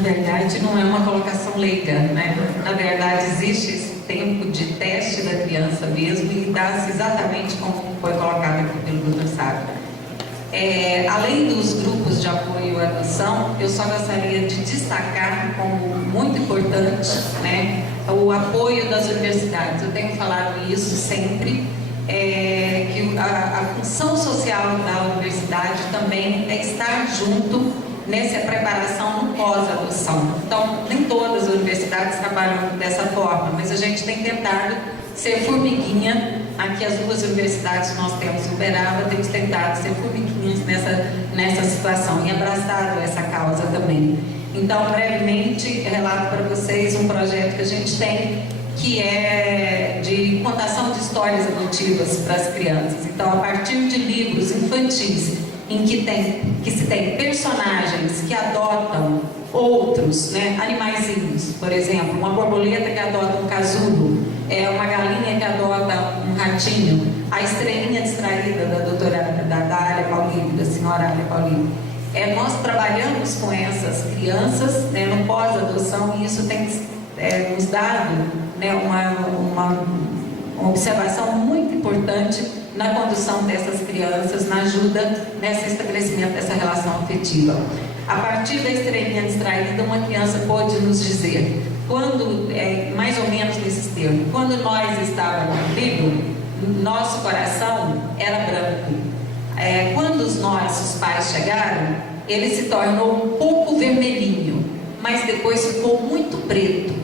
verdade, não é uma colocação leiga, né? Na verdade, existe esse tempo de teste da criança mesmo e dá-se exatamente como foi colocado aqui pelo Dr. Sábio. Além dos grupos de apoio à adoção, eu só gostaria de destacar como muito importante, né, o apoio das universidades. Eu tenho falado isso sempre, que a função social da universidade também é estar junto nessa preparação no pós-adoção. Então, nem todas as universidades trabalham dessa forma, mas a gente tem tentado ser formiguinha. Aqui as duas universidades que nós temos em Uberaba, temos tentado ser formiguinhas nessa situação e abraçado essa causa também. Então, brevemente, relato para vocês um projeto que a gente tem, que é de contação de histórias adotivas para as crianças. Então, a partir de livros infantis, em que se tem personagens que adotam outros, né, animaizinhos, por exemplo, uma borboleta que adota um casulo, uma galinha que adota um ratinho, a estrelinha distraída da doutora da Ália Paulino, da senhora Ália Paulino. Nós trabalhamos com essas crianças, né, no pós-adoção, e isso tem nos dado, né, uma observação muito importante na condução dessas crianças, na ajuda nesse estabelecimento dessa relação afetiva. A partir da estrelinha distraída, uma criança pôde nos dizer, quando, mais ou menos nesses termos, quando nós estávamos no trigo, nosso coração era branco. Quando os nossos pais chegaram, ele se tornou um pouco vermelhinho, mas depois ficou muito preto.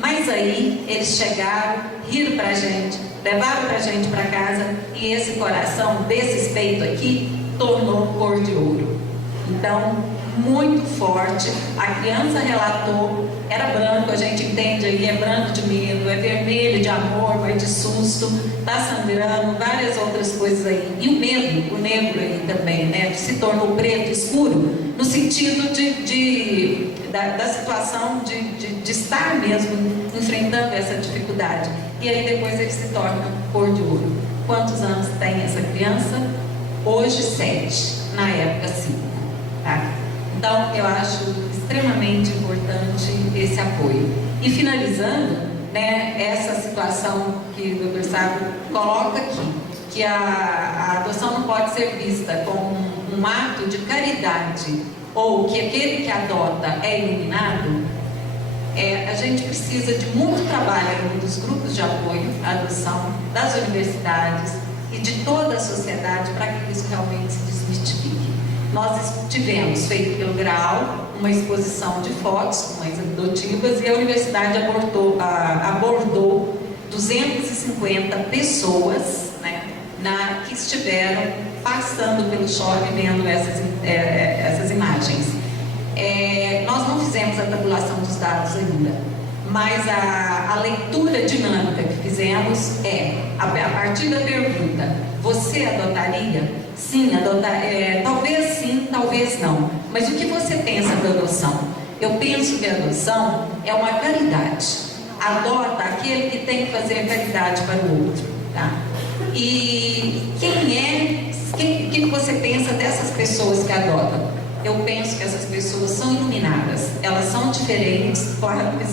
Mas aí eles chegaram, riram para a gente, levaram para a gente para casa, e esse coração desse peito aqui tornou cor de ouro. Então, muito forte. A criança relatou, era branco, a gente entende aí, é branco de medo, é vermelho de amor, é de susto, está sangrando, várias outras coisas aí. E o medo, o negro aí também, né? Se tornou preto, escuro, no sentido da situação de estar mesmo enfrentando essa dificuldade. E aí depois ele se torna cor de ouro. Quantos anos tem essa criança? Hoje 7, na época 5. Tá? Então eu acho extremamente importante esse apoio. E finalizando, né, essa situação que o Dr. Sábio coloca aqui, que a adoção não pode ser vista como um ato de caridade, ou que aquele que adota é iluminado. A gente precisa de muito trabalho dos grupos de apoio à adoção, das universidades e de toda a sociedade para que isso realmente se desmistifique. Nós tivemos, feito pelo GRAU, uma exposição de fotos com mães adotivas, e a universidade abordou 250 pessoas, né, que estiveram passando pelo choque vendo essas imagens. Nós não fizemos a tabulação dos dados ainda, mas a leitura dinâmica que fizemos a partir da pergunta: você adotaria? Sim, talvez sim, talvez não. Mas o que você pensa da adoção? Eu penso que a adoção é uma caridade. Adota aquele que tem que fazer caridade para o outro, tá? E o que você pensa dessas pessoas que adotam? Eu penso que essas pessoas são iluminadas, elas são diferentes, claro que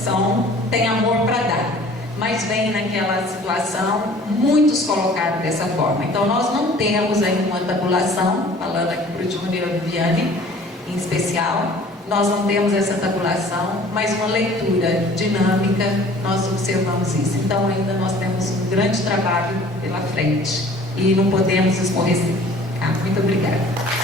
têm amor para dar, mas vem naquela situação, muitos colocaram dessa forma. Então nós não temos ainda uma tabulação, falando aqui para o Júnior Viviane em especial, nós não temos essa tabulação, mas uma leitura dinâmica, nós observamos isso. Então ainda nós temos um grande trabalho pela frente e não podemos esmorecer. Muito obrigada.